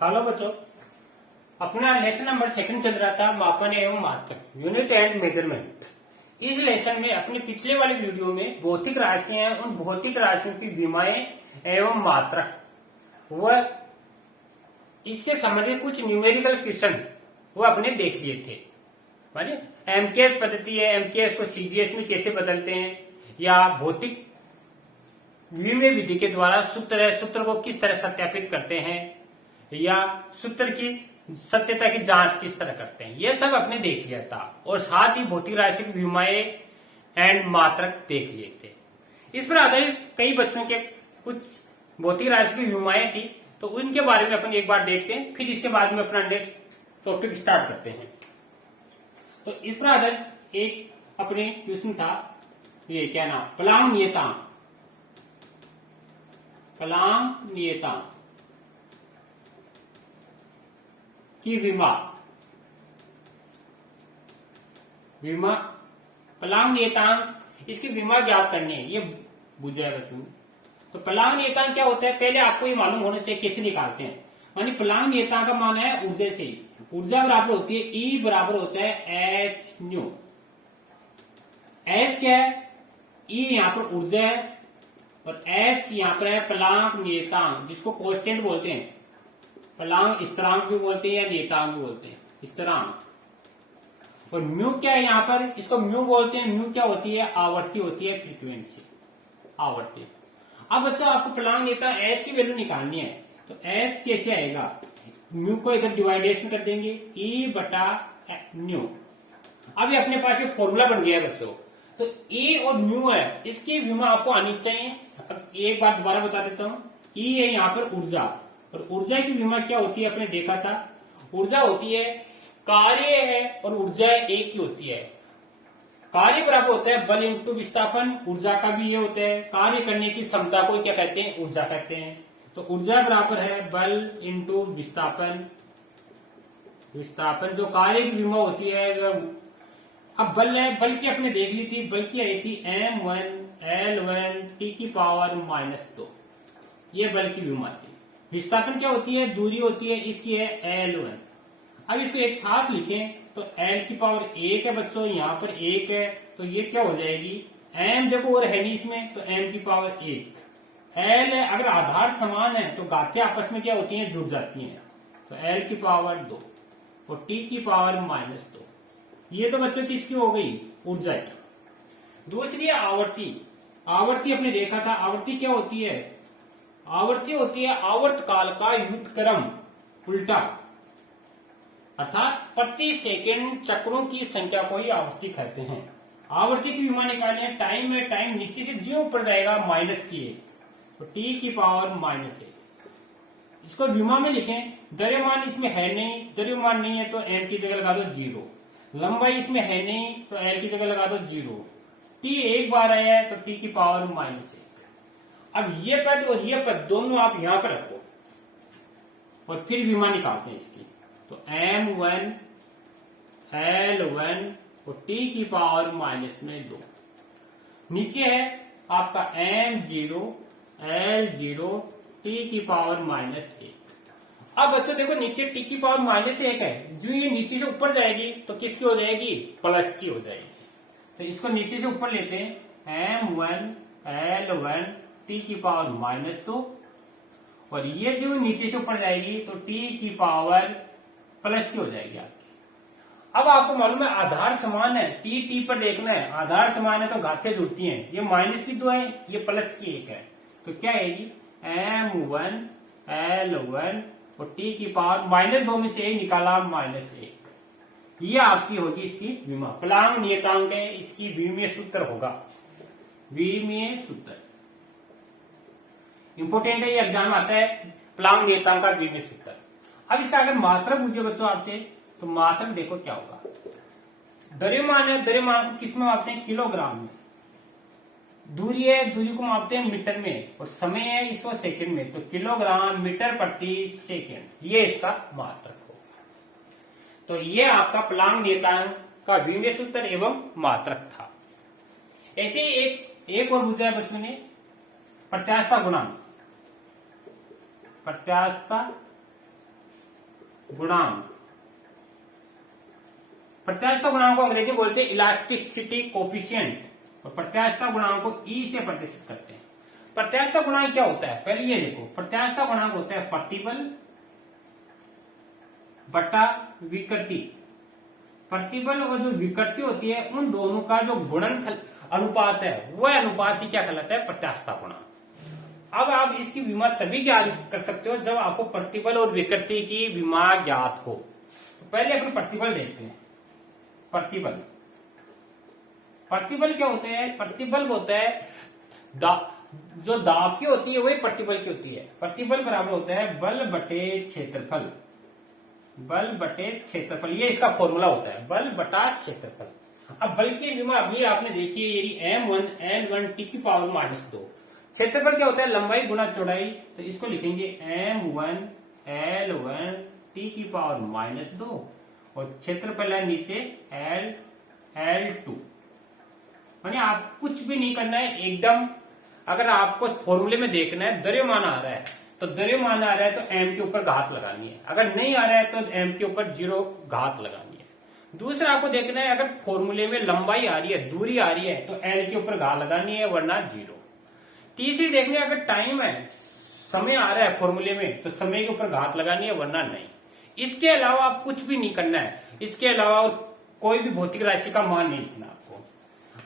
Hello बच्चों, अपना lesson number 2 चल रहा था मापन एवं मात्रक यूनिट एंड मेजरमेंट। इस लेसन में अपने पिछले वाले वीडियो में भौतिक राशियां हैं, उन भौतिक राशियों की विमाएं एवं मात्रक व इससे संबंधित कुछ न्यूमेरिकल क्वेश्चन वो अपने देख लिए थे। माने एमकेएस पद्धति है, एमकेएस को सीजीएस में कैसे बदलते हैं, या भौतिक विमेय विधि के द्वारा सूत्र को किस तरह सत्यापित करते हैं, या सूत्र की सत्यता की जांच किस तरह करते हैं, यह सब अपने देख लिया था। और साथ ही भौतिक राशि की विमाएं एंड मात्रक देख लिए थे। इस पर आधारित कई बच्चों के कुछ भौतिक राशि की विमाएं थी, तो उनके बारे में अपन एक बार देखते हैं, फिर इसके बाद में अपना नेक्स्ट टॉपिक स्टार्ट करते हैं। तो इस पर आधारित एक अपने क्वेश्चन था, ये क्या नाम, प्लांक नियतांक की विमा प्लांक नियतांक, इसकी विमा ज्ञात करनी है, ये बुझा है बच्चों। तो प्लांक नियतांक क्या होता है, पहले आपको ये मालूम होना चाहिए कैसे निकालते हैं। यानी प्लांक नियतांक का मान है ऊर्जा से, ऊर्जा बराबर होती है E बराबर होता है एच न्यू। एच क्या है, E यहां पर ऊर्जा है और H यहां पर है प्लांक नियतांक, जिसको कांस्टेंट बोलते हैं। प्लांक स्थिरांक भी बोलते हैं या नियतांक भी बोलते हैं, स्थिरांक। और म्यू क्या है यहाँ पर, इसको म्यू बोलते हैं। म्यू क्या होती है, आवर्ती होती है, फ्रीक्वेंसी आवर्ती। अब बच्चों आपको प्लांक नियतांक H की वैल्यू निकालनी है, तो H कैसे आएगा, म्यू को इधर डिवाइडेशन कर देंगे E बटा न्यू। अब ये अपने पास एक फॉर्मूला बन गया है बच्चों। तो E और म्यू है, इसकी विमा आपको आनी चाहिए। अब एक बार दोबारा बता देता हूं, E है यहाँ पर ऊर्जा, और ऊर्जा की विमा क्या होती है, अपने देखा था। ऊर्जा होती है, कार्य है और ऊर्जा एक ही होती है। कार्य बराबर होता है बल इंटू विस्थापन, ऊर्जा का भी ये होता है। कार्य करने की क्षमता को क्या कहते हैं, ऊर्जा कहते हैं। तो ऊर्जा बराबर है बल इंटू विस्थापन। विस्थापन जो कार्य की विमा होती है। अब बल है, बल की अपने देख ली थी, बल की आई थी M1 L1 T की पावर -2, ये बल की विमा थी। विस्थापन क्या होती है, दूरी होती है, इसकी है L1। अब इसको एक साथ लिखें तो L की पावर 1 है बच्चों, यहाँ पर 1 है, तो ये क्या हो जाएगी, M देखो और है नहीं इसमें, तो M की पावर 1। L है, अगर आधार समान है तो घातें आपस में क्या होती हैं, जुड़ जाती हैं, तो L की पावर 2 और T की पावर -2। ये तो बच्चों किसकी हो गई, ऊर्जा की। दूसरी है आवर्ती। आवर्ती अपने देखा था, आवर्ती क्या होती है, आवर्ती होती है आवर्त काल का व्युत्क्रम उल्टा, अर्थात प्रति सेकंड चक्रों की संख्या को ही आवर्ती कहते हैं। आवर्ती की विमा निकालनी है, टाइम में टाइम नीचे से जो ऊपर जाएगा -1, तो T की पावर -1। इसको विमा में लिखें। द्रव्यमान इसमें है नहीं, द्रव्यमान नहीं है तो M की जगह लगा दो 0। लंबाई इसमें है नहीं तो L की जगह लगा दो 0। T एक बार आया है तो T की पावर -1। अब ये पद और ये पद दोनों आप यहां पर रखो और फिर विमा निकालते हैं इसकी। तो M1 L1 और T की पावर -2। नीचे है आपका M0 L0 T की पावर -1। अब बच्चों देखो नीचे T की पावर -1 है, जो ये नीचे से ऊपर जाएगी तो किसकी हो जाएगी, प्लस की हो जाएगी। तो इसको नीचे से ऊपर लेते हैं, M1 L1 T की पावर -2, और ये जो नीचे से ऊपर जाएगी तो T की पावर प्लस की हो जाएगी आपकी। अब आपको मालूम है आधार समान है, T पर देखना है, आधार समान है तो घातें जुड़ती हैं। ये -2 है, ये प्लस की 1 है, तो क्या आएगी, M1 L1 और T की पावर -2 में से 1 निकाला -1। ये आपकी होगी इसकी विमा। प्लांक नियतांक है, इसकी विमीय सूत्र होगा, विमीय सूत्र इंपोर्टेंट है, ये एग्जाम आता है, प्लांक नियतांक का विमीय सूत्र। अब इसका अगर मात्रक पूछे बच्चों आपसे, तो मात्रक देखो क्या होगा। द्रव्यमान है, द्रव्यमान को किस में मापते हैं, किलोग्राम में। दूरी है, दूरी को मापते हैं मीटर में, और समय है इसको सेकंड में, तो किलोग्राम मीटर प्रति सेकंड, ये इसका मात्रक होगा। तो ये आपका प्लांक नियतांक का विमीय सूत्र एवं मात्रक था। ऐसे एक और पूछा है बच्चों ने, प्रत्यास्थता गुणांक। प्रत्यास्थता गुणांक। प्रत्यास्थता गुणांक को अंग्रेजी बोलते हैं इलास्टिसिटी कोफिशिएंट, और प्रत्यास्थता गुणांक को ई से प्रतिष्ठित करते हैं। प्रत्यास्थता गुणांक क्या होता है, पहले ये देखो, प्रत्यास्थता गुणांक होता है प्रतिबल बटा विकृति। प्रतिबल और जो विकृति होती है उन दोनों का जो गुणनफल अनुपात है वह अनुपात ही क्या कहलाता है, प्रत्यास्थता गुणांक। अब आप इसकी विमा तभी ज्ञात कर सकते हो जब आपको प्रतिबल और विकृति की विमा ज्ञात हो। तो पहले अपन प्रतिबल देखते हैं। प्रतिबल, प्रतिबल क्या होते हैं, प्रतिबल होता है जो दाब की होती है वही प्रतिबल की होती है। प्रतिबल बराबर होता है बल बटे क्षेत्रफल, बल बटे क्षेत्रफल, ये इसका फॉर्मूला होता है, बल बटा क्षेत्रफल। अब बल की विमा अभी आपने देखी है, यदि m1 L1 t की पावर -2, क्षेत्रफल क्या होता है, लंबाई गुना चौड़ाई, तो इसको लिखेंगे m1 L1 t की पावर -2, और क्षेत्रफल है नीचे L2। माने आप कुछ भी नहीं करना है, एकदम अगर आपको फॉर्मूले में देखना है द्रव्यमान आ रहा है तो द्रव्यमान आ रहा है तो m के ऊपर घात लगानी है, अगर नहीं आ रहा है तो m के ऊपर 0 घात लगानी है। दूसरा आपको देखना है अगर फॉर्मूले में लंबाई आ रही है, दूरी आ रही है, तो l के ऊपर घात लगानी है वरना 0। तीसरी देखनी है अगर टाइम है, समय आ रहा है फॉर्मूले में, तो समय के ऊपर घात लगानी है वरना नहीं। इसके अलावा आप कुछ भी नहीं करना है, इसके अलावा और कोई भी भौतिक राशि का मान नहीं लिखना आपको।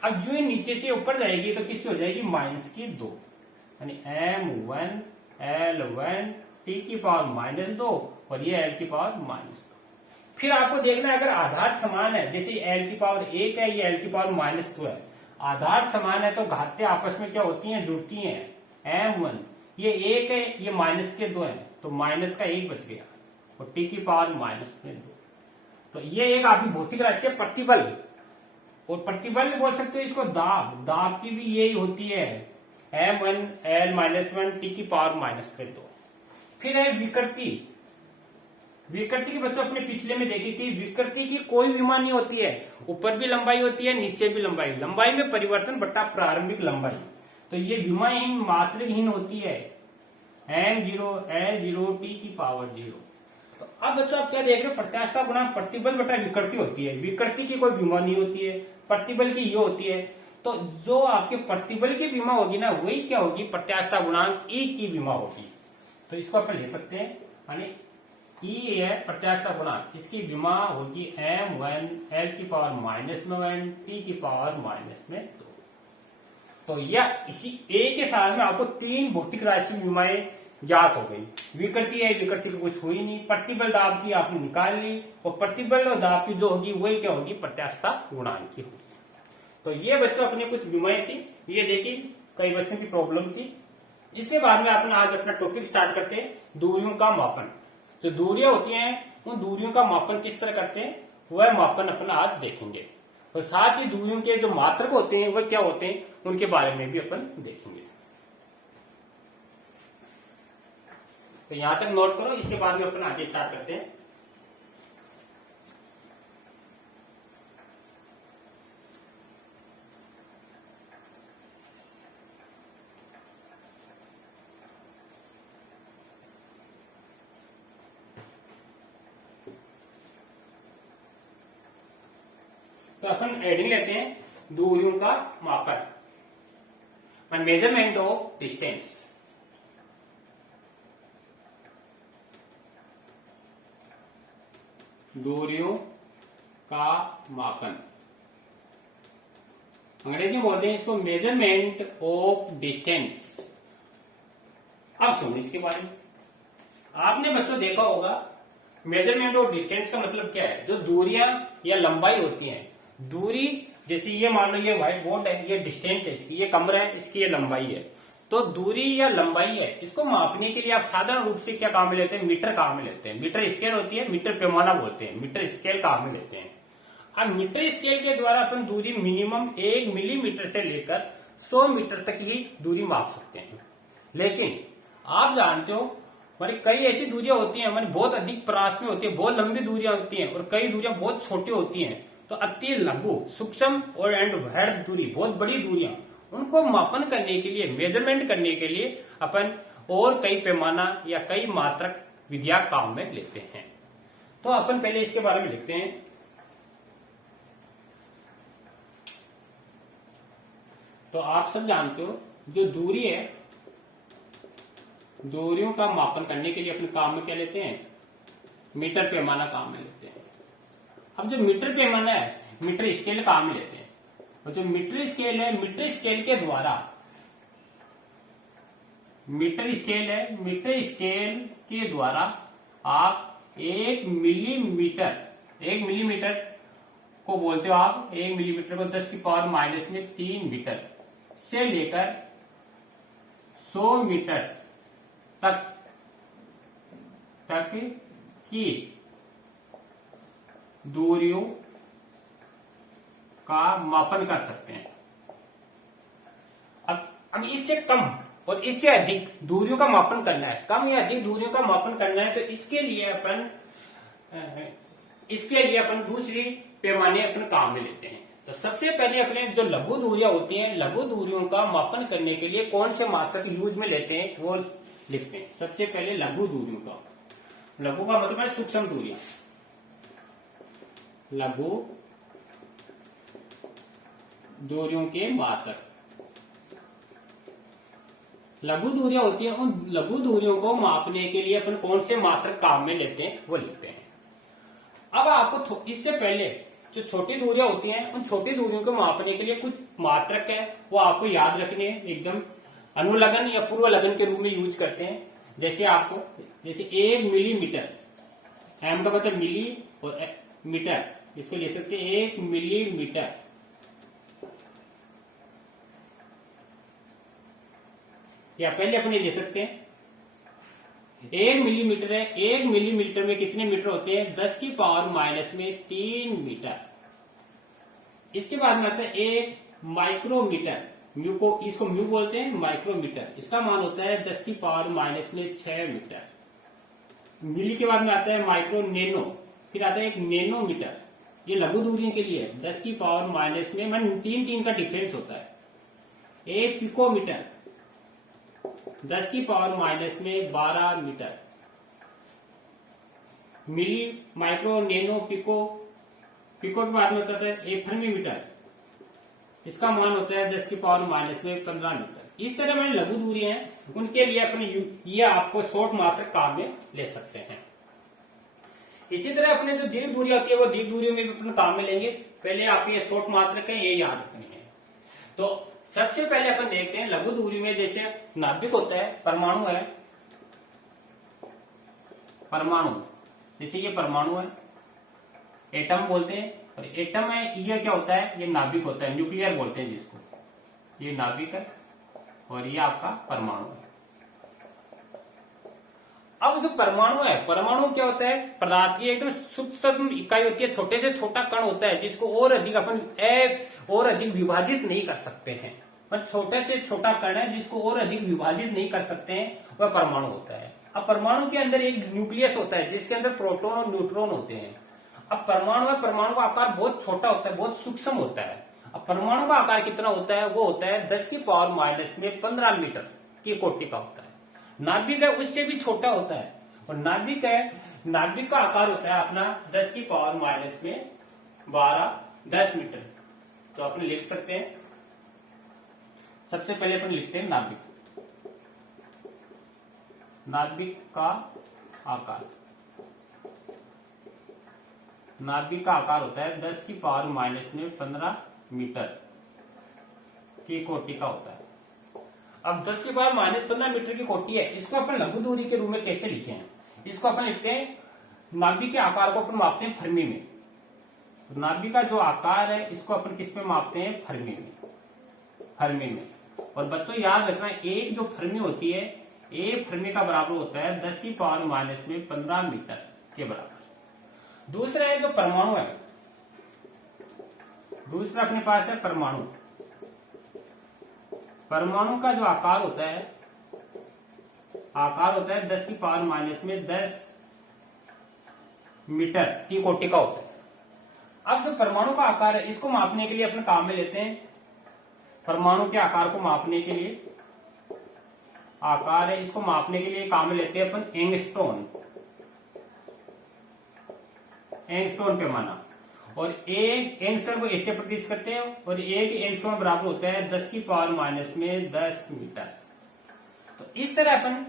अब जो नीचे से ऊपर जाएगी तो किसकी हो जाएगी, -2, यानी m1 L1 t की पावर -2 और ये l की पावर -2। फिर आपको देखना है अगर आधार समान है, जैसे l की पावर 1 है, ये l की पावर -2 है, आधार समान है तो घातें आपस में क्या होती हैं, जुड़ती हैं। m1 ये 1 है, ये -2 है, तो माइनस का 1 बच गया, और t की पावर -2। तो ये एक आपकी भौतिक राशि है प्रतिबल, और प्रतिबल बोल सकते हो इसको दाब, दाब की भी यही होती है, m1 L-1 t की पावर -2। फिर है विकृति। विकृति के बच्चों अपने पिछले में देखी थी, विकृति की कोई विमा नहीं होती है, ऊपर भी लंबाई होती है नीचे भी लंबाई, लंबाई में परिवर्तन बटा प्रारंभिक लंबाई, तो ये विमाहीन मात्रहीन होती है, m0 L0 t की पावर 0। तो अब बच्चों आप क्या देख रहे हो, प्रत्यास्थता गुणांक प्रतिबल बटा विकृति होती है, विकृति की कोई विमा नहीं होती है, प्रतिबल की ये होती है। तो जो आपके प्रतिबल की विमा होगी ना वही क्या होगी, प्रत्यास्थता गुणांक ई की विमा होगी। तो इसको अपन ले सकते हैं, यानी ई है प्रत्यास्थता गुणांक, इसकी विमा होगी m1 L की पावर -9 t की पावर -2। तो यह इसी ए के साथ में आपको 3 भौतिक राशि विमाएं ज्ञात हो गई। विकृति है, विकृति की कुछ हुई नहीं, प्रतिबल दाब की आपने निकाल ली, और प्रतिबल और दाब की जो होगी वही क्या होगी, प्रत्यास्थता गुणांक की होगी। तो ये बच्चों अपने कुछ विमाएं थी, ये देखी कई बच्चों की प्रॉब्लम थी। इसके बाद में अपन आज अपना टॉपिक स्टार्ट करते हैं, दूरियों का मापन। जो दूरियां होती हैं उन दूरियों का मापन किस तरह करते हैं वह मापन अपन आज देखेंगे, और साथ ही दूरियों के जो मात्रक होते हैं वह क्या होते हैं उनके बारे में भी अपन देखेंगे। तो यहां तक नोट करो, इसके बाद में अपन आगे स्टार्ट करते हैं। तो अपन हेडिंग लेते हैं, दूरियों का मापन, मेजरमेंट ऑफ डिस्टेंस। दूरियों का मापन, अंग्रेजी में बोलते हैं इसको मेजरमेंट ऑफ डिस्टेंस। अब सुनो इसके बारे में, आपने बच्चों देखा होगा मेजरमेंट ऑफ डिस्टेंस का मतलब क्या है, जो दूरियां या लंबाई होती हैं, दूरी जैसे ये मान लो ये व्हाइट बोर्ड है, ये डिस्टेंस है इसकी, ये कमरा है इसकी, ये लंबाई है। तो दूरी या लंबाई है, इसको मापने के लिए आप साधारण रूप से क्या काम में लेते हैं, मीटर काम में लेते हैं। मीटर स्केल होती है, मीटर पैमाना बोलते हैं, मीटर स्केल काम में लेते हैं। अब मीटर स्केल के द्वारा अपन दूरी मिनिमम 1 मिलीमीटर से लेकर 100 मीटर तक ही दूरी माप सकते हैं। लेकिन आप जानते हो हमारी कई ऐसी दूरियां होती हैं, हमारी बहुत अधिक प्रयास में होती है, बहुत लंबी दूरियां होती हैं, और कई दूरियां बहुत छोटी होती हैं। तो अति लघु, सूक्ष्म और एंड वृहद दूरी, बहुत बड़ी दूरियां, उनको मापन करने के लिए, मेजरमेंट करने के लिए अपन और कई पैमाना या कई मात्रक विधियां काम में लेते हैं। तो अपन पहले इसके बारे में लिखते हैं। तो आप सब जानते हो जो दूरी है, दूरियों का मापन करने के लिए अपने काम में क्या लेते हैं, मीटर पैमाना काम में लेते हैं। अब जो मीटर पैमाना है, मीटर स्केल काम में लेते हैं। और जो मीटर स्केल है, मीटर स्केल के द्वारा, मीटर स्केल है, मीटर स्केल के द्वारा आप 1 मिलीमीटर को बोलते हो आप, 1 मिलीमीटर को 10 की पावर माइनस में 3 मीटर से लेकर 100 मीटर तक की दूरियों का मापन कर सकते हैं। अब इससे कम और इससे अधिक दूरियों का मापन करना है, कम या अधिक दूरियों का मापन करना है, तो इसके लिए अपन दूसरी पैमाने अपने काम में लेते हैं। तो सबसे पहले अपने जो लघु दूरियां होती हैं, लघु दूरियों का मापन करने के लिए कौन से मात्रक यूज में लेते हैं वो लिखते हैं। सबसे पहले लघु दूरियों का, लघु का मतलब है सूक्ष्म दूरियां, लघु दूरियों के मात्रक। लघु दूरियां होती हैं, उन लघु दूरियों को मापने के लिए अपन कौन से मात्रक काम में लेते हैं वो लिखते हैं। अब आपको इससे पहले जो छोटी दूरियां होती हैं, उन छोटी दूरियों को मापने के लिए कुछ मात्रक है वो आपको याद रखने हैं, एकदम अनुलग्न या पूर्व लग्न के रूप में यूज करते हैं। जैसे 1 मिलीमीटर, एम का मतलब मिली और मीटर, इसको ले सकते हैं 1 मिलीमीटर। या पहले अपने ले सकते हैं 1 मिलीमीटर है, 1 मिलीमीटर में कितने मीटर होते हैं, 10 की पावर माइनस में 3 मीटर। इसके बाद में आता है 1 माइक्रोमीटर, इसको म्यू बोलते हैं, माइक्रोमीटर, इसका मान होता है 10 की पावर माइनस में 6 मीटर। मिली के बाद में आता है माइक्रो नैनो, फिर आता है 1 नैनोमीटर, ये लघु दूरी के लिए 10 की पावर माइनस में 3 का डिफरेंस होता है। 1 पिकोमीटर, 10 की पावर माइनस में 12 मीटर। मिली, माइक्रो, नैनो, पिको के बाद में होता है 1 फर्मीमीटर, इसका मान होता है 10 की पावर माइनस में 15 मीटर। इस तरह मैंने लघु दूरी हैं, उनके लिए अपने ये आपको शॉर्ट मात्रक काम में ले सकते हैं। इसी तरह अपने जो दीर्घ दूरी होती है वो दीर्घ दूरियों में भी अपने काम में लेंगे। पहले आपके ये शॉर्ट मात्रक है, ये याद रखने हैं। तो सबसे पहले अपन देखते हैं लघु दूरी में, जैसे नाभिक होता है, परमाणु है, परमाणु, जैसे ये परमाणु है, एटम बोलते हैं, और एटम है, ये क्या होता है, ये नाभिक होता है, न्यूक्लियर बोलते हैं जिसको, ये नाभिक है और ये आपका परमाणु है। अब जो परमाणु है, परमाणु क्या होता है, पदार्थ की एकदम सूक्ष्म इकाई होती है, छोटे से छोटा कण होता है जिसको और अधिक विभाजित नहीं कर सकते हैं। पर छोटे से छोटा कण है जिसको और अधिक विभाजित नहीं कर सकते हैं, वह परमाणु होता है। अब परमाणु के अंदर एक न्यूक्लियस होता है जिसके अंदर प्रोटॉन और न्यूट्रॉन होते हैं। अब परमाणु है, परमाणु का आकार बहुत छोटा होता है, बहुत सूक्ष्म होता है। अब परमाणु का आकार कितना होता है, वो होता है 10 की पावर माइनस में 15 मीटर की कोटि का होता है। नाभिक है, उससे भी छोटा होता है, और नाभिक का आकार होता है अपना 10 की पावर माइनस में 10 मीटर। तो अपन लिख सकते हैं, सबसे पहले अपन लिखते हैं नाभिक, नाभिक का आकार, नाभिक का आकार होता है 10 की पावर माइनस में 15 मीटर की कोटि का होता है। अब 10 की पावर माइनस 15 मीटर की कोटि है, इसको अपन लघु दूरी के रूप में कैसे लिखे हैं, इसको अपन लिखते हैं, नाभिक के आकार को अपन मापते हैं फर्मी में। तो नाभिक का जो आकार है इसको अपन किस में मापते हैं, फर्मी में, फर्मी में। और बच्चों याद रखना, एक जो फर्मी होती है, एक फर्मी का बराबर होता है 10 की पावर माइनस में 15 मीटर के बराबर। दूसरा है जो परमाणु है, दूसरा अपने पास है परमाणु। परमाणु का जो आकार होता है 10 की पावर माइनस में 10 मीटर की कोटि का होता है। अब जो परमाणु का आकार है इसको मापने के लिए अपने काम में लेते हैं, परमाणु के आकार को मापने के लिए, आकार है इसको मापने के लिए काम में लेते हैं अपन एंगस्ट्रॉन, एंगस्ट्रॉम पैमाना, और एक एंगस्ट्रॉम को ऐसे प्रतीत करते हैं, और एक एंगस्ट्रॉम बराबर होता है 10 की पावर माइनस में 10 मीटर। तो इस तरह अपन,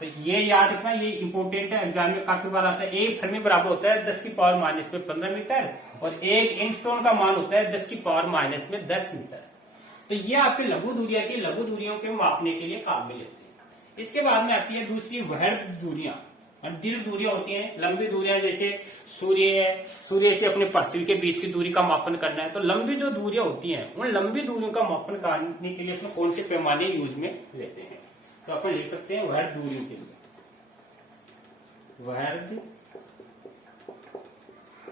तो ये याद रखना, ये इंपॉर्टेंट है, एग्जाम में काफी बार आता है। एक फर्मी बराबर होता है 10 की पावर माइनस में 15 मीटर, और एक एंगस्ट्रॉम का मान होता है 10 की पावर माइनस में 10 मीटर। तो ये आपकी लघु दूरियां थी, लघु दूरियों के मापने के लिए काम में लेते हैं। इसके बाद में आती है दूसरी वृहद दूरियां, और दीर्घ दूरियां होती हैं। लंबी दूरियां जैसे सूर्य है, सूर्य से अपने पृथ्वी के बीच की दूरी का मापन करना है। तो लंबी जो दूरियां होती हैं, उन लंबी दूरियों का मापन करने के लिए अपने कौन से पैमाने यूज में लेते हैं? तो अपन लिख सकते हैं वृहद दूरियों के लिए, वृहद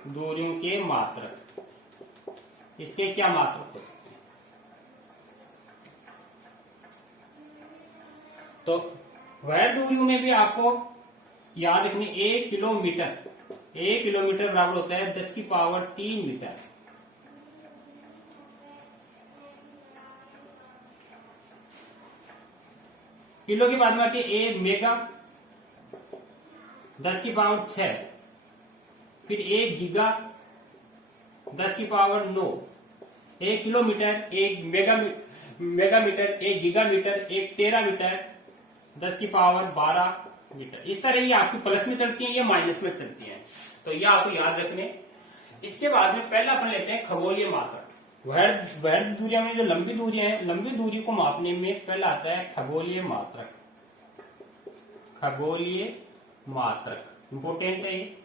दूरियों के मात्रक। इसके क्या मात्रक हो सकते हैं? तो वृहद दूरियों में भी आपको याद रखनी, 1 किलोमीटर बराबर होता है 10 की पावर 3 मीटर। किलो के बाद में आती है 1 मेगा, 10 की पावर 6, फिर 1 गीगा, 10 की पावर 9, 1 किलोमीटर, 1 मेगामीटर, 1 गीगामीटर, 1 टेरामीटर, 10 की पावर 12 मीटर। इस तरह ये आपकी प्लस में चलती है, ये माइनस में चलती है। तो ये आपको याद रखने। इसके बाद में पहला अपन लेते हैं खगोलीय मात्रक। वृहद दूरियां में जो लंबी दूरियां हैं, लंबी दूरी को मापने में पहला आता है खगोलीय मात्रक। खगोलीय मात्रक इंपोर्टेंट है ये।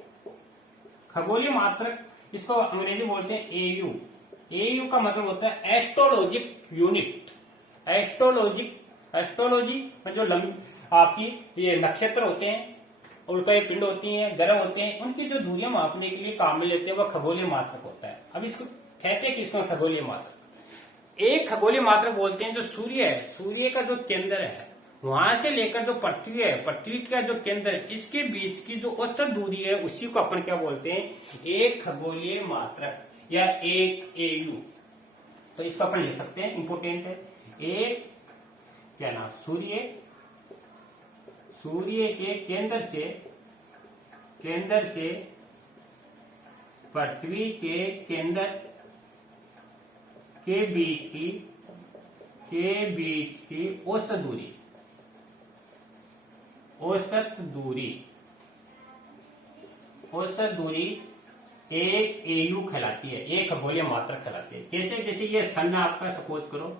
खगोलीय मात्रक, इसको अंग्रेजी बोलते हैं एयू। एयू का मतलब होता है एस्ट्रोलॉजिक यूनिट। एस्ट्रोलॉजी में जो आपकी ये नक्षत्र होते हैं, उल्काएं पिंड होती हैं, ग्रह होते हैं, उनकी जो दूरियां मापने के लिए काम में लेते हैं, वह खगोलीय मात्रक होता है। अब इसको कहते हैं कि इसको खगोलीय मात्रक। एक खगोलीय मात्रक बोलते हैं जो सूर्य है, सूर्य का जो केंद्र है, वहां से लेकर जो पृथ्वी है, पृथ्वी का जो केंद्र है, इसके बीच की जो औसत दूरी है, उसी को अपन क्या बोलते हैं? एक खगोलीय मात्रक या एक एयू। तो इसको अपन ले सकते हैं, इंपोर्टेंट है। एक क्या नाम, सूर्य के केंद्र से पृथ्वी के केंद्र के बीच की औसत दूरी एक एयू कहलाती है, एक खगोलीय मात्रक कहलाती है। कैसे? जैसे ये सन है आपका, सपोज करो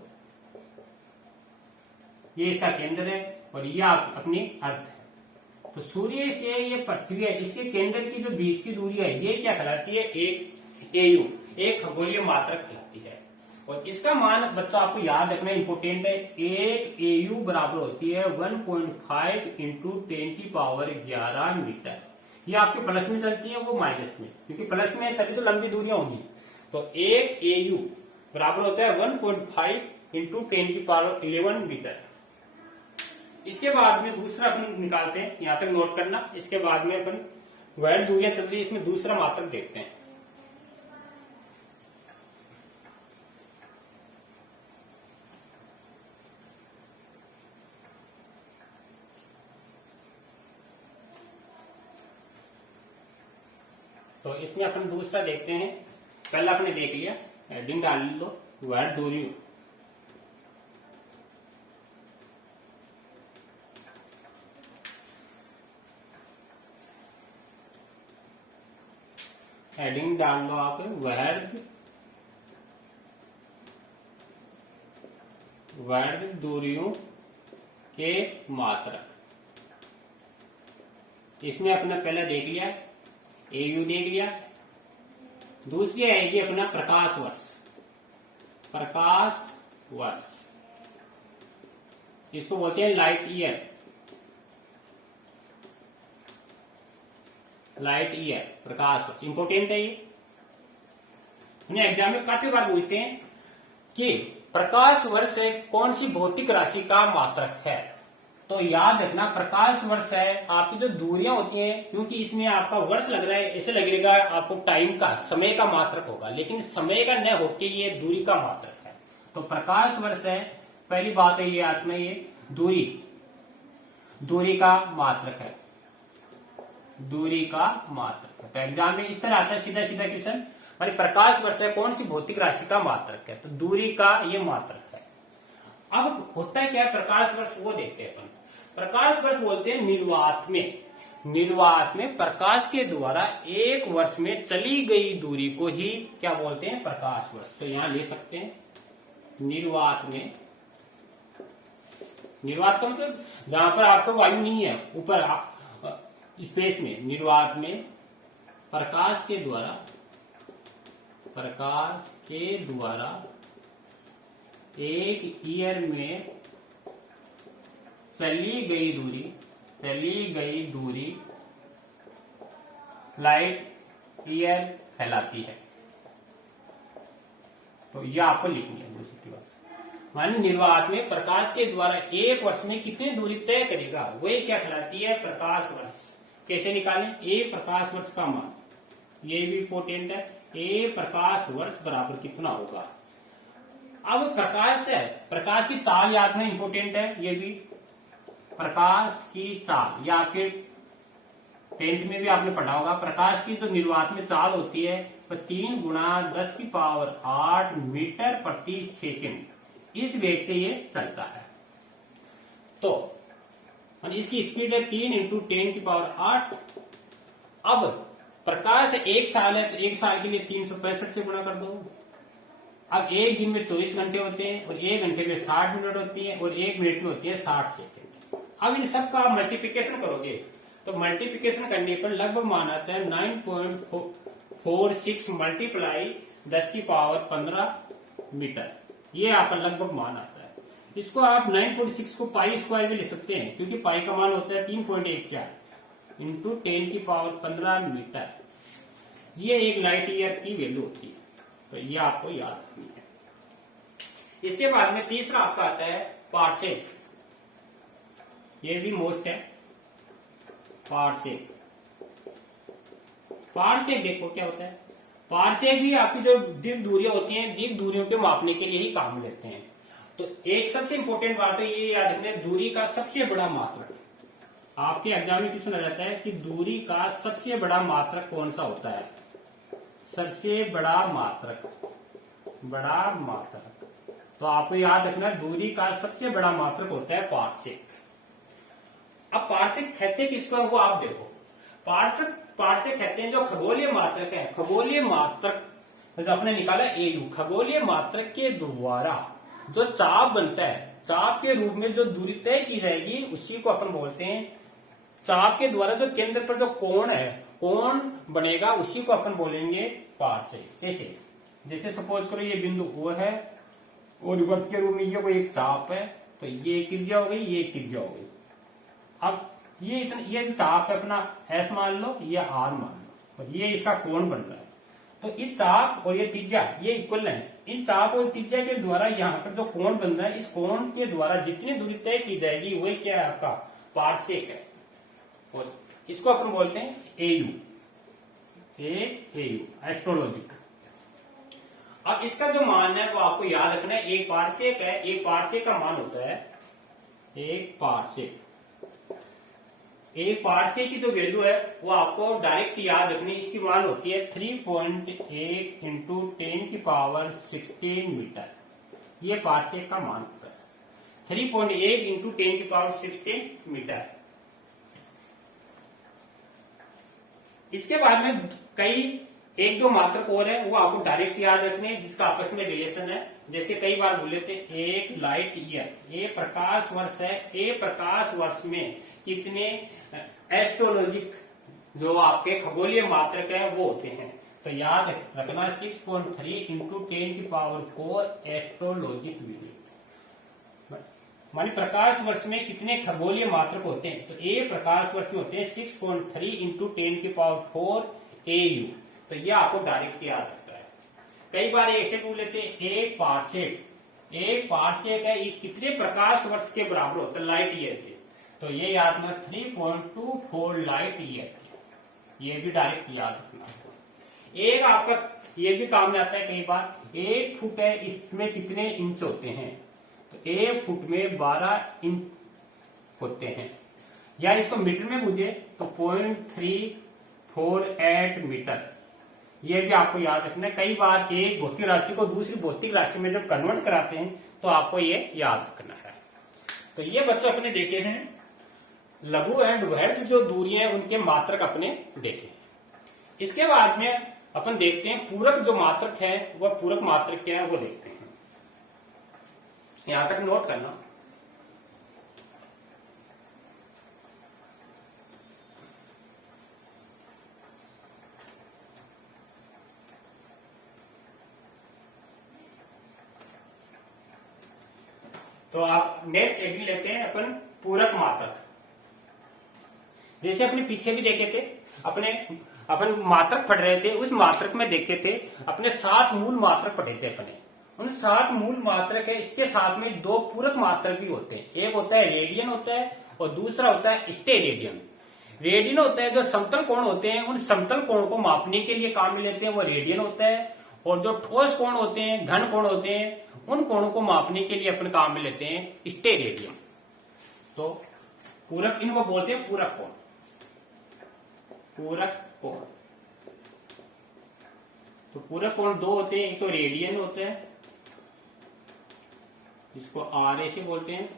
ये इसका केंद्र है और ये अपनी अर्थ है। तो सूर्य से ये पृथ्वी है, इसके केंद्र की जो बीच की दूरी है, ये क्या कहलाती है? एक एयू, एक खगोलीय मात्रक कहलाती है। और इसका मान बच्चों आपको याद रखना इंपोर्टेंट है। एक एयू बराबर होती है 1.5 इंटू 10 की पावर 11 मीटर। ये आपके प्लस में चलती है, वो माइनस में, क्योंकि प्लस में तभी तो लंबी दूरियां होंगी। तो एक एयू बराबर होता है 1.5 इंटू 10 की पावर 11 मीटर। इसके बाद में दूसरा अपन निकालते हैं, यहां तक नोट करना। इसके बाद में अपन वृहद दूरियां चल रही है, इसमें दूसरा मात्रक देखते हैं। तो इसमें अपन दूसरा देखते हैं। पहला आपने देख लिया, हेडिंग डाल लो, वृहद दूरी। हेडिंग डाल लो आप, वृहद दूरियों के मात्रक। इसमें अपना पहला देख लिया, एयू देख लिया। दूसरी आएगी अपना प्रकाश वर्ष, इसको बोलते हैं लाइट ईयर। प्रकाश वर्ष इंपोर्टेंट है ये। उन्हें एग्जाम में काफी बार पूछते हैं कि प्रकाश वर्ष कौन सी भौतिक राशि का मात्रक है। तो याद रखना, प्रकाश वर्ष है आपकी जो दूरियां होती हैं, क्योंकि इसमें आपका वर्ष लग रहा है, ऐसे लगेगा आपको टाइम का, समय का मात्रक होगा, लेकिन समय का न होके ये दूरी का मात्रक है। तो प्रकाश वर्ष है, पहली बात है ये याद में, ये दूरी का मात्रक है। दूरी का मात्रक है। तो एग्जाम में इस तरह आता है सीधा सीधा क्वेश्चन, मानी प्रकाश वर्ष है कौन सी भौतिक राशि का मात्रक है, तो दूरी का ये मात्रक है। अब होता है क्या प्रकाश वर्ष, वो देखते हैं अपन। प्रकाश वर्ष बोलते हैं निर्वात में प्रकाश के द्वारा एक वर्ष में चली गई दूरी को ही क्या बोलते हैं, प्रकाश वर्ष। तो यहां ले सकते हैं निर्वात का मतलब जहां पर आपका वायु नहीं है, ऊपर स्पेस में। निर्वात में प्रकाश के द्वारा एक ईयर में चली गई दूरी लाइट ईयर कहलाती है। तो यह आपको लिखनी है दूसरी बात, मानी निर्वात में प्रकाश के द्वारा एक वर्ष में कितनी दूरी तय करेगा वही क्या कहलाती है, प्रकाश वर्ष। कैसे निकालें, एक प्रकाश वर्ष का मान, ये भी इंपोर्टेंट है, एक प्रकाश वर्ष बराबर कितना होगा। अब प्रकाश की चाल याद में इंपोर्टेंट है, ये भी प्रकाश की चाल, या आपके 10th में भी आपने पढ़ा होगा। प्रकाश की जो निर्वात में चाल होती है वह 3 × 10⁸ मीटर प्रति सेकंड, इस वेग से ये चलता है। तो इसकी स्पीड है 3 × 10⁸। अब प्रकाश 1 साल है, तो 1 साल के लिए 365 से गुणा कर दो। अब एक दिन में 24 घंटे होते हैं, और 1 घंटे में 60 मिनट होती है, और 1 मिनट में होती है 60 सेकंड। अब इन सब का आप मल्टीप्लीकेशन करोगे, तो मल्टीप्लीकेशन करने पर लगभग मान आता है 9.46 × 10⁻15 मीटर, ये आपका लगभग मान आता है। इसको आप 9.6 को पाई स्क्वायर में ले सकते हैं, क्योंकि पाई का मान होता है 3.14 × 10⁻15 मीटर। ये एक लाइट ईयर की वैल्यू होती है, तो ये आपको याद रखनी है। इसके बाद में तीसरा आपका आता है पारसेक, ये भी मोस्ट है। पारसेक देखो क्या होता है। पारसेक भी आपकी जो दीर्घ दूरियां होती हैं, दीर्घ दूरियों के मापने के लिए ही काम लेते हैं। तो एक सबसे इंपॉर्टेंट बात तो ये याद रखना है, दूरी का सबसे बड़ा मात्रक। आपके एग्जाम में क्वेश्चन आ जाता है कि दूरी का सबसे बड़ा मात्रक कौन सा होता है, सबसे बड़ा मात्रक। तो आपको याद रखना दूरी का सबसे बड़ा मात्रक होता है पारसेक। अब पारसेक कहते किसको है वो आप देखो। पारसेक कहते हैं जो खगोलीय मात्रक है, खगोलीय मात्रक जो आपने निकाला एयू, खगोलीय मात्रक के द्वारा जो चाप बनता है, चाप के रूप में जो दूरी तय की जाएगी उसी को अपन बोलते हैं। चाप के द्वारा जो केंद्र पर जो कोण बनेगा उसी को अपन बोलेंगे पारसेक। कैसे, जैसे सपोज करो ये बिंदु O है, और वृत्त के रूप में ये कोई एक चाप है, तो ये त्रिज्या हो गई, ये त्रिज्या हो गई। अब ये चाप है अपना S मान लो, ये R मान लो, और ये इसका कोण बन रहा है। तो इस चाप और ये त्रिज्या ये इक्वल है। इस चाप और त्रिज्या के द्वारा यहाँ पर जो कोण बन रहा है, इस कोण के द्वारा जितनी दूरी तय की जाएगी वही क्या है, आपका पारसेक है। और इसको अपन बोलते हैं एयू, एस्ट्रोलॉजिक। अब इसका जो मान है वो आपको याद रखना है, एक पारसेक है, एक पारसेक का मान होता है, एक पारसेक की जो वैल्यू है वो आपको डायरेक्ट याद रखनी है। इसकी मान होती है 3.8 × 10⁻16 मीटर, ये पारसेक का मान होता है 3.8 × 10⁻16 मीटर। इसके बाद में एक दो मात्रक और है, वो आपको डायरेक्ट याद रखने हैं, जिसका आपस में रिलेशन है। जैसे कई बार बोले थे, एक लाइट ईयर, एक प्रकाश वर्ष है, एक प्रकाश वर्ष में कितने एस्ट्रोलॉजिक जो आपके खगोलीय मात्रक है वो होते हैं। तो याद रखना 6.3 × 10⁴ एस्ट्रोलॉजिक यूनिट, मानी प्रकाश वर्ष में कितने खगोलीय मात्रक होते हैं। तो एक प्रकाश वर्ष में होते हैं 6.3 × 10⁴ AU। तो यह आपको डायरेक्ट याद रखता है। कई बार ऐसे पूछ लेते हैं, एक पारसेक है, ये कितने प्रकाश वर्ष के बराबर होता है लाइट ईयर के। तो ये याद रखना 3.24 लाइट ईयर, ये भी डायरेक्ट याद रखना। एक आपका ये भी काम में आता है कई बार, 1 फुट है, इसमें कितने इंच होते हैं। तो 1 फुट में 12 इंच होते हैं। या इसको मीटर में पूछे तो 0.348 मीटर। ये भी आपको याद रखना है। कई बार एक भौतिक राशि को दूसरी भौतिक राशि में जब कन्वर्ट कराते हैं तो आपको ये याद रखना है। तो ये बच्चों अपने देखे हैं लघु एंड वृहद जो दूरियां हैं उनके मात्रक अपने देखे। इसके बाद में अपन देखते हैं पूरक जो मात्रक है वह पूरक मात्रक क्या है वो देखते हैं। यहां तक नोट करना। तो आप नेक्स्ट एग्री लेते हैं अपन पूरक मात्रक। जैसे अपने पीछे भी देखे थे अपन मात्रक पढ़ रहे थे, उस मात्रक में देखे थे अपने 7 मूल मात्रक पढ़े थे अपने। उन 7 मूल मात्रक है, इसके साथ में 2 पूरक मात्रक भी होते हैं। एक होता है रेडियन होता है और दूसरा होता है स्टेरेडियन। रेडियन होता है जो समतल कोण होते हैं, उन समतल कोण को मापने के लिए काम में लेते हैं, वो रेडियन होता है। और जो ठोस कोण होते हैं, घन कोण होते हैं, उन कोणों को मापने के लिए अपन काम में लेते हैं स्टेरेडियन। तो पूरक इनको बोलते हैं पूरक कोण। पूरक कोण, तो पूरक कोण 2 होते हैं। एक तो रेडियन होता है जिसको आर से बोलते हैं,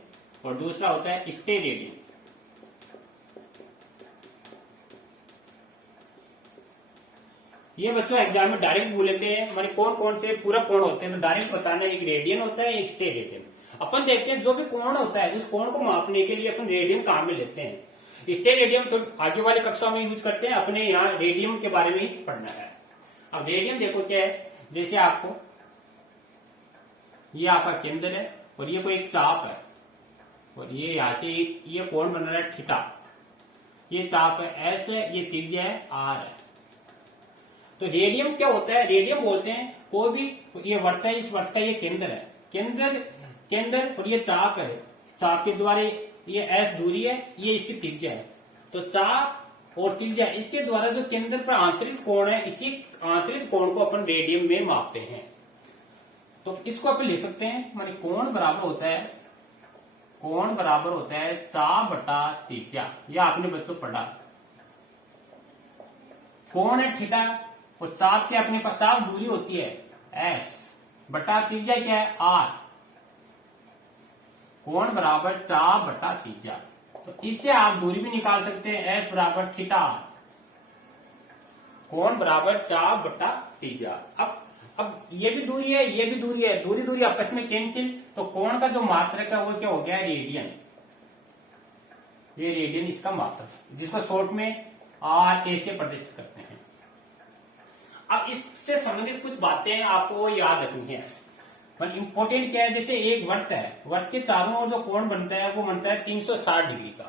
और दूसरा होता है स्टेरेडियन। ये बच्चों एग्जाम में डायरेक्ट बोल लेते हैं माने कौन कौन से पूरक कोण होते हैं, तो डायरेक्ट बताना एक रेडियन होता है एक स्टेरेडियन। अपन देखते हैं जो भी कोण होता है उस कोण को मापने के लिए अपन रेडियन काम में लेते हैं। स्टेरेडियन तो आगे वाले कक्षा में यूज करते हैं, अपने यहाँ रेडियम के बारे में ही पढ़ना है। अब रेडियम देखो क्या है, जैसे आपको ये आपका केंद्र है और ये कोई एक चाप है और ये यहां से ये कोण बन रहा है थीटा। ये चाप है एस है, ये त्रिज्या है आर है। तो रेडियम क्या होता है, रेडियम बोलते हैं कोई भी ये वर्त है, इस वर्त का ये केंद्र है, केंद्र और ये चाप है, चाप के द्वारा ये एस दूरी है, ये इसकी त्रिज्या है। तो चाप और त्रिज्या इसके द्वारा जो केंद्र पर आंतरिक कोण है, इसी आंतरिक कोण को अपन रेडियम में मापते हैं। तो इसको अपन ले सकते हैं माने कोण बराबर होता है चाप बटा त्रिज्या। यह आपने बच्चों पढ़ा। कोण है थीटा और चाप के अपने पास चाप दूरी होती है एस बटा त्रिज्या क्या है आर। कोण बराबर चाप बटा त्रिज्या, तो इससे आप दूरी भी निकाल सकते हैं एस बराबर थीटा आर। कोण बराबर चाप बटा त्रिज्या। अब ये भी दूरी है, ये भी दूरी है, दूरी आपस में कैंसिल। तो कोण का जो मात्रक है वो क्या हो गया रेडियन। ये रेडियन इसका मात्रक, जिसको शॉर्ट में आर ए से प्रदर्शित करते हैं। अब इससे संबंधित कुछ बातें आपको याद रखनी है। पर इंपॉर्टेंट क्या है, जैसे एक वृत्त है, वृत्त के चारों ओर जो कोण बनता है वो बनता है 360 डिग्री का।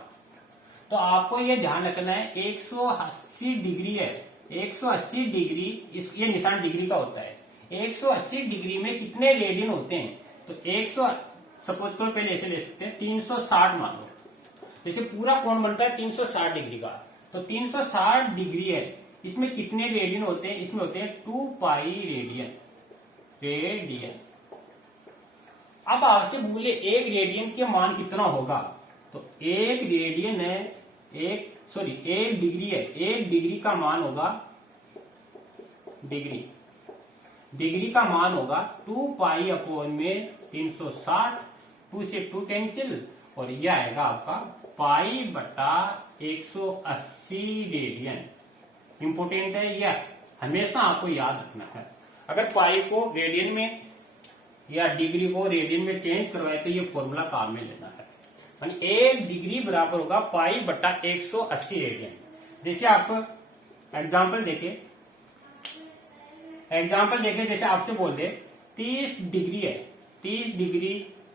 तो आपको ये ध्यान रखना है 180 डिग्री है, 180 डिग्री ये निशान डिग्री का होता है। 180 डिग्री में कितने रेडियन होते हैं, तो 100 सपोज करो पहले ऐसे ले सकते हैं 360 मान लो। जैसे पूरा कोण बनता है 360 डिग्री का, तो 360 डिग्री है, इसमें कितने रेडियन होते हैं, इसमें होते हैं 2 पाई रेडियन। अब आपसे बोले एक रेडियन के मान कितना होगा, तो एक रेडियन है एक डिग्री है, एक डिग्री का मान होगा डिग्री का मान होगा 2 पाई अपॉन में 360, 2 से 2 कैंसिल और यह आएगा आपका पाई बटा 180 रेडियन। इंपोर्टेंट है, यह हमेशा आपको याद रखना है। अगर पाई को रेडियन में या डिग्री को रेडियन में चेंज करवाए तो ये फॉर्मूला काम में लेना है। यानी 1 डिग्री बराबर होगा पाई बटा 180 रेडियन। जैसे आपको एग्जाम्पल देखे जैसे आपसे बोल दे 30 डिग्री है, 30 डिग्री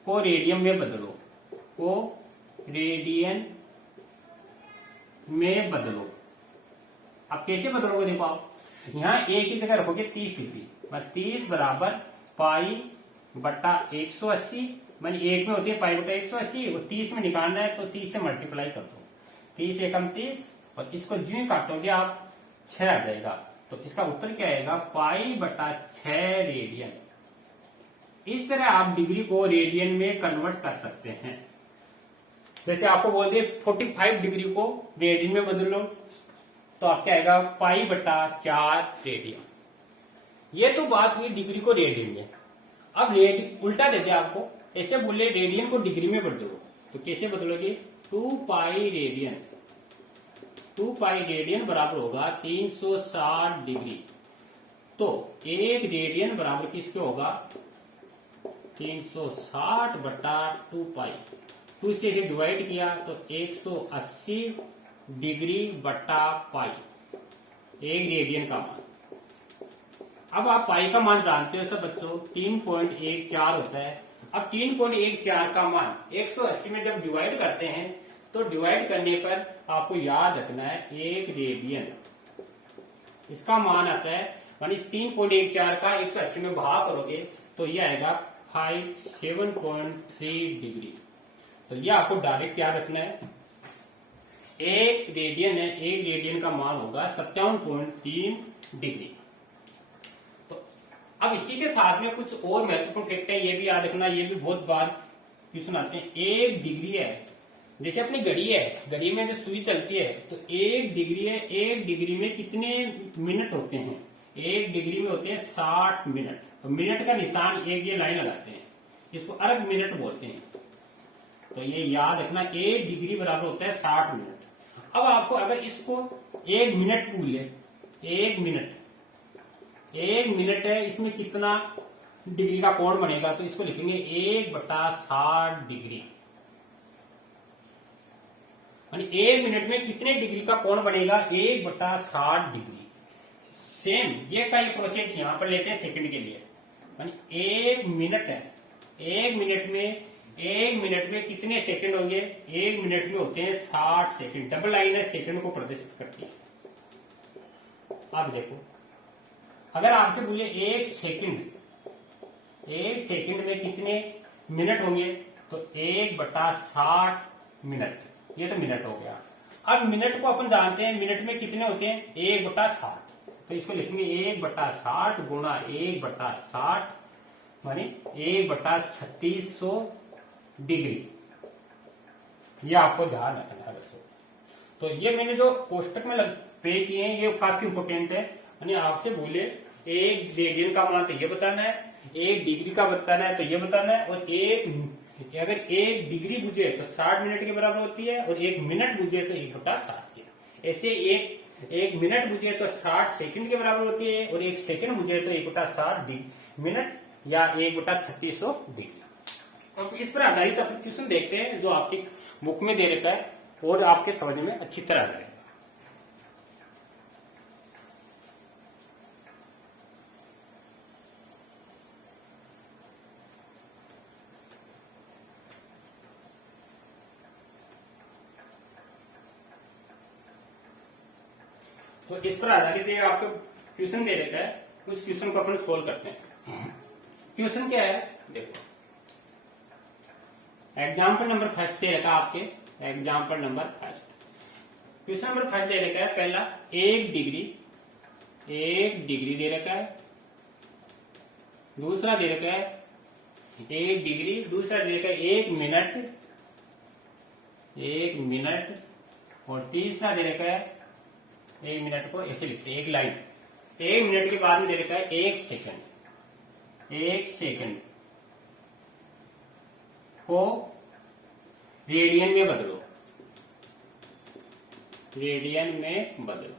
को रेडियन में बदलो, अब कैसे बदलोगे, देखो आप यहाँ एक ही जगह रखोगे 30 डिग्री, 30 बराबर पाई बटा 180, मान एक में होती है पाई बटा 180 और 30 में निकालना है तो 30 से मल्टीप्लाई कर दो, 30 एकम 30 और इसको जो काटोगे आप 6 आ जाएगा। तो इसका उत्तर क्या आएगा पाई बटा 6 रेडियन। इस तरह आप डिग्री को रेडियन में कन्वर्ट कर सकते हैं। जैसे आपको बोल दिए 45 डिग्री को रेडियन में बदल लो, तो आपका आएगा पाई बटा 4 रेडियन। ये तो बात हुई डिग्री को रेडियन में। अब उल्टा दे दिया आपको, ऐसे बोले रेडियन को डिग्री में बदलो, तो कैसे बदलोगे? 2 पाई रेडियन, 2 पाई रेडियन बराबर होगा 360 डिग्री। तो 1 रेडियन बराबर किसके होगा? 360 बटा 2 पाई। 2 से इसे डिवाइड किया तो 180 डिग्री बटा पाई, 1 रेडियन का मान। अब आप पाई का मान जानते हो सब बच्चों, 3.14 होता है। अब 3.14 का मान 180 में जब डिवाइड करते हैं तो डिवाइड करने पर आपको याद रखना है 1 रेडियन, इसका मान आता है, यानी 3.14 का 180 में भाग करोगे तो ये आएगा 7.3 डिग्री। तो ये आपको डायरेक्ट याद रखना है। 1 रेडियन है, 1 रेडियन का मान होगा 57.3 डिग्री। तो अब इसी के साथ में कुछ और महत्वपूर्ण फैक्ट है, ये भी याद रखना, ये भी बहुत बार क्वेश्चन आते हैं। 1 डिग्री है, जैसे अपनी घड़ी है, घड़ी में जो सुई चलती है तो 1 डिग्री है, 1 डिग्री में कितने मिनट होते हैं? 1 डिग्री में होते हैं 60 मिनट। तो मिनट का निशान एक ये लाइन लगाते हैं, इसको अर्ग मिनट बोलते हैं। तो ये याद रखना, 1 डिग्री बराबर होता है 60 मिनट। अब आपको अगर इसको 1 मिनट पूछ ले, 1 मिनट, 1 मिनट है, इसमें कितना डिग्री का कोण बनेगा? तो इसको लिखेंगे 1/60 डिग्री, यानी 1 मिनट में कितने डिग्री का कोण बनेगा? 1/60 डिग्री। सेम ये का ये प्रोसेस यहां पर लेते हैं सेकंड के लिए, यानी 1 मिनट है, 1 मिनट में कितने सेकंड होंगे? 1 मिनट में होते हैं 60 सेकंड। डबल लाइन है, सेकंड को प्रदर्शित करती है। अब देखो, अगर आपसे बोले 1 सेकंड में कितने मिनट होंगे? तो 1/60 मिनट, ये तो मिनट हो गया। अब मिनट को अपन जानते हैं, मिनट में कितने होते हैं? 1/60। तो इसको लिखेंगे 1/60 गुणा 1/60 माने 1/3600 डिग्री। ये आपको ध्यान रखना है बच्चों। तो ये मैंने जो कोष्टक में पे किए हैं ये काफी इंपोर्टेंट है, यानी आपसे बोले 1 रेडियन का मान तो ये बताना है, 1 डिग्री का बताना है तो ये बताना है, और अगर 1 डिग्री बुझे तो 60 मिनट के बराबर होती है, और 1 मिनट बुझे तो 1/60 के। ऐसे एक मिनट बुझे तो 60 सेकंड के बराबर होती है, और 1 सेकंड बुझे तो 1/60 मिनट या 1/3600 डिग्री। तो इस पर आधारित अपन क्वेश्चन देखते हैं जो आपकी बुक में दे रखा है और आपके समझ में अच्छी तरह आ जाएगा। तो इस पर आधारित आपको क्वेश्चन दे रखा है, उस क्वेश्चन को अपन सोल्व करते हैं। क्वेश्चन क्या है देखो, एग्जाम्पल नंबर फर्स्ट दे रखा आपके, example number first, question number first दे रखा है। पहला 1 डिग्री दे रखा है, दूसरा दे रखा है 1 डिग्री, दूसरा दे रखा है 1 मिनट, और तीसरा दे रखा है 1 मिनट को ऐसे लिखते हैं एक लाइन। 1 मिनट के बाद में दे रखा है 1 सेकंड, 1 सेकंड को रेडियन में बदलो, रेडियन में बदलो।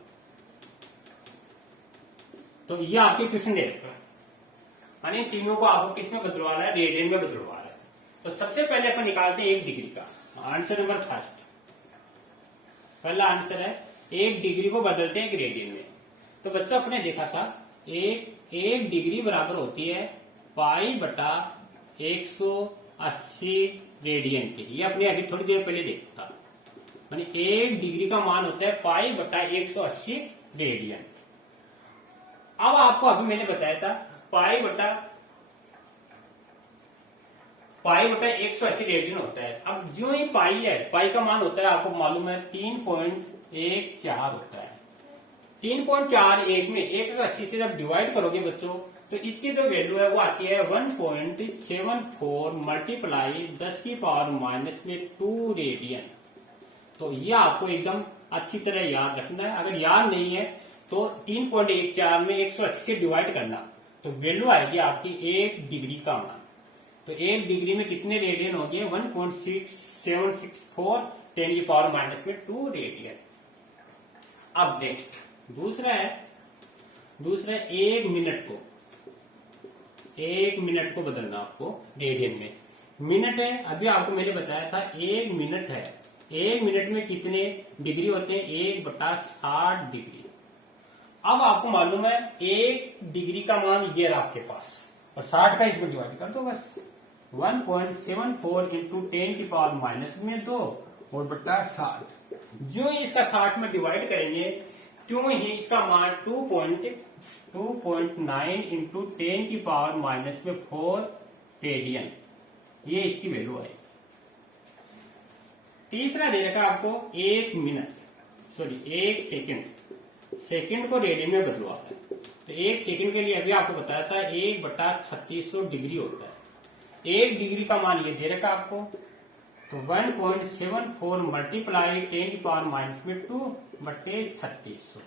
तो ये आपके क्वेश्चन दे रखा है, यानी तीनों को आपको किस में बदलवाना है? रेडियन में बदलवाना है। तो सबसे पहले अपन निकालते हैं 1 डिग्री का आंसर नंबर फर्स्ट। पहला आंसर है 1 डिग्री को बदलते हैं 1 रेडियन में। तो बच्चों अपने देखा था 1 डिग्री बराबर होती है पाई बटा 180 रेडियन की। ये अपने अभी थोड़ी देर पहले देखा था, यानी 1 डिग्री का मान होता है पाई बटा 180 रेडियन। अब आपको अभी मैंने बताया था पाई बटा 180 रेडियन होता है। अब जो ही पाई है, पाई का मान होता है आपको मालूम है 3.14 होता है। 3.41 में 180 से जब डिवाइड करोगे बच्चों तो इसकी जो वैल्यू है वो आती है 1.74 मल्टीप्लाई 10⁻² रेडियन। तो ये आपको एकदम अच्छी तरह याद रखना है। अगर याद नहीं है तो 3.14 में 180 से डिवाइड करना, तो वैल्यू आएगी आपकी 1 डिग्री का मान। तो 1 डिग्री में कितने रेडियन हो गए? 1.6764 10⁻² रेडियन। अब नेक्स्ट दूसरा है 1 मिनट को बदलना आपको रेडियन में। मिनट है, अभी आपको मैंने बताया था 1 मिनट है। 1 मिनट में कितने डिग्री होते हैं? 1/60 डिग्री। अब आपको मालूम है 1 डिग्री का मान ये रहा आपके पास, और 60 का इसमें डिवाइड कर दो बस। 1.74 इंटू 10⁻² और बटा 60। जो ही इसका 60 में डिवाइड करेंगे त्यों ही इसका मान 2.9 इंटू 10⁻⁴ रेडियन, ये इसकी वैल्यू है। तीसरा दे रखा आपको 1 सेकेंड। सेकेंड को रेडियन में बदलो आप। तो 1 सेकेंड के लिए अभी आपको बताया था 1/3600 डिग्री होता है। 1 डिग्री का मान ये दे रखा आपको, तो 1.74 मल्टीप्लाई 10⁻² बटे 3600।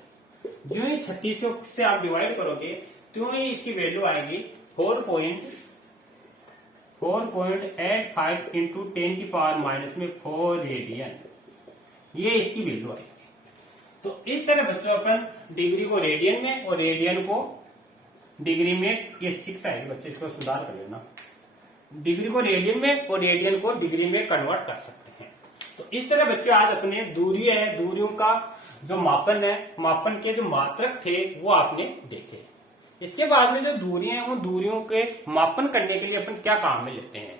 जो ही 3600 से आप डिवाइड करोगे त्यों ही इसकी वैल्यू आएगी 4.85 इंटू 10⁻⁴ रेडियन, ये इसकी वैल्यू आएगी। तो इस तरह बच्चों अपन डिग्री को रेडियन में और रेडियन को डिग्री में, ये 6 आएगी बच्चे, इसको सुधार कर लेना। डिग्री को रेडियन में और रेडियन को डिग्री में कन्वर्ट कर सकते हैं। तो इस तरह बच्चे आज अपने दूरी है, दूरियों का जो मापन है, मापन के जो मात्रक थे वो आपने देखे। इसके बाद में जो दूरियां हैं, उन दूरियों के मापन करने के लिए अपन क्या काम में लेते हैं?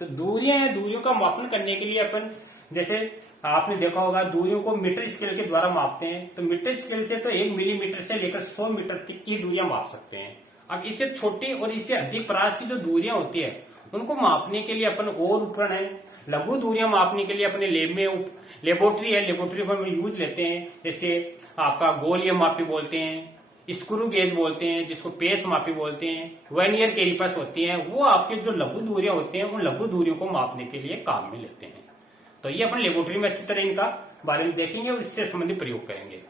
तो दूरियां हैं, दूरियों का मापन करने के लिए अपन, जैसे आपने देखा होगा, दूरियों को मीटर स्केल के द्वारा मापते हैं। तो मीटर स्केल से तो 1 मिलीमीटर से लेकर 100 मीटर तक की दूरियां माप सकते हैं। अब इससे छोटी और इससे अधिक परास की जो दूरियां होती है उनको मापने के लिए अपन और उपकरण है। लघु दूरियां मापने के लिए अपने लेब में लेबोरेटरी है, लेबोरेटरी में हम यूज लेते हैं। जैसे आपका गोलीय मापी बोलते हैं, स्क्रू गेज बोलते हैं, जिसको पेच मापी बोलते हैं, वर्नियर कैलिपर्स होती हैं। वो आपके जो लघु दूरियां होती हैं उन लघु दूरियों को मापने के लिए काम में लेते हैं। तो ये अपन लेबोरेटरी में अच्छी तरह इनका बारे में देखेंगे और इससे संबंधित प्रयोग करेंगे।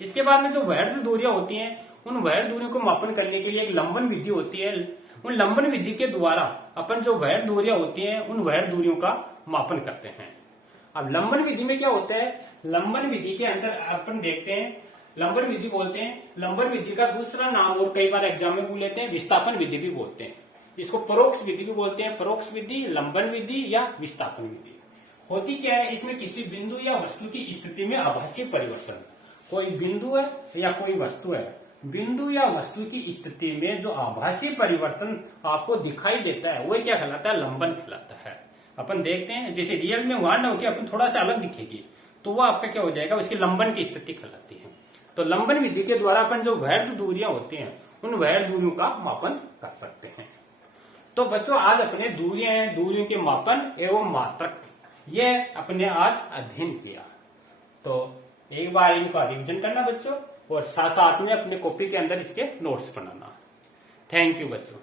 इसके बाद में जो वैध दूरियां होती हैं, उन वैध दूरियों को मापन करने के लिए एक लंबन विधि होती है। उन लंबन विधि के द्वारा अपन जो वैध दूरियां होती हैं उन वैध दूरियों का मापन करते हैं। अब लंबन विधि में क्या होता है? लंबन विधि के अंदर अपन देखते हैं, लंबन विधि बोलते हैं। लंबन विधि का दूसरा नाम और कई बार एग्जाम में बोल लेते हैं, विस्थापन विधि भी बोलते हैं। इसको परोक्ष विधि भी बोलते हैं। परोक्ष विधि, लंबन विधि या विस्थापन विधि होती क्या है? इसमें किसी बिंदु या वस्तु की स्थिति में आभासी परिवर्तन, कोई बिंदु है या कोई वस्तु है, बिंदु या वस्तु की स्थिति में जो आभासी परिवर्तन आपको दिखाई देता है वो क्या कहलाता है? लंबन कहलाता है। अपन देखते हैं जैसे रियल में वहां ना होकर अपन थोड़ा सा अलग दिखेगी तो वो आपका क्या हो जाएगा? उसकी लंबन की स्थिति कहलाती है। तो लंबन विधि के द्वारा अपन जो वैध दूरियां होती हैं उन वैध दूरियों का मापन कर सकते हैं। तो बच्चों आज अपने दूरियां हैं, दूरियों के मापन एवं मात्रक, ये अपने आज अध्ययन किया। तो एक बार इनका रिविजन करना बच्चों, और साथ साथ में अपने कॉपी के अंदर इसके नोट्स बनाना। थैंक यू बच्चों।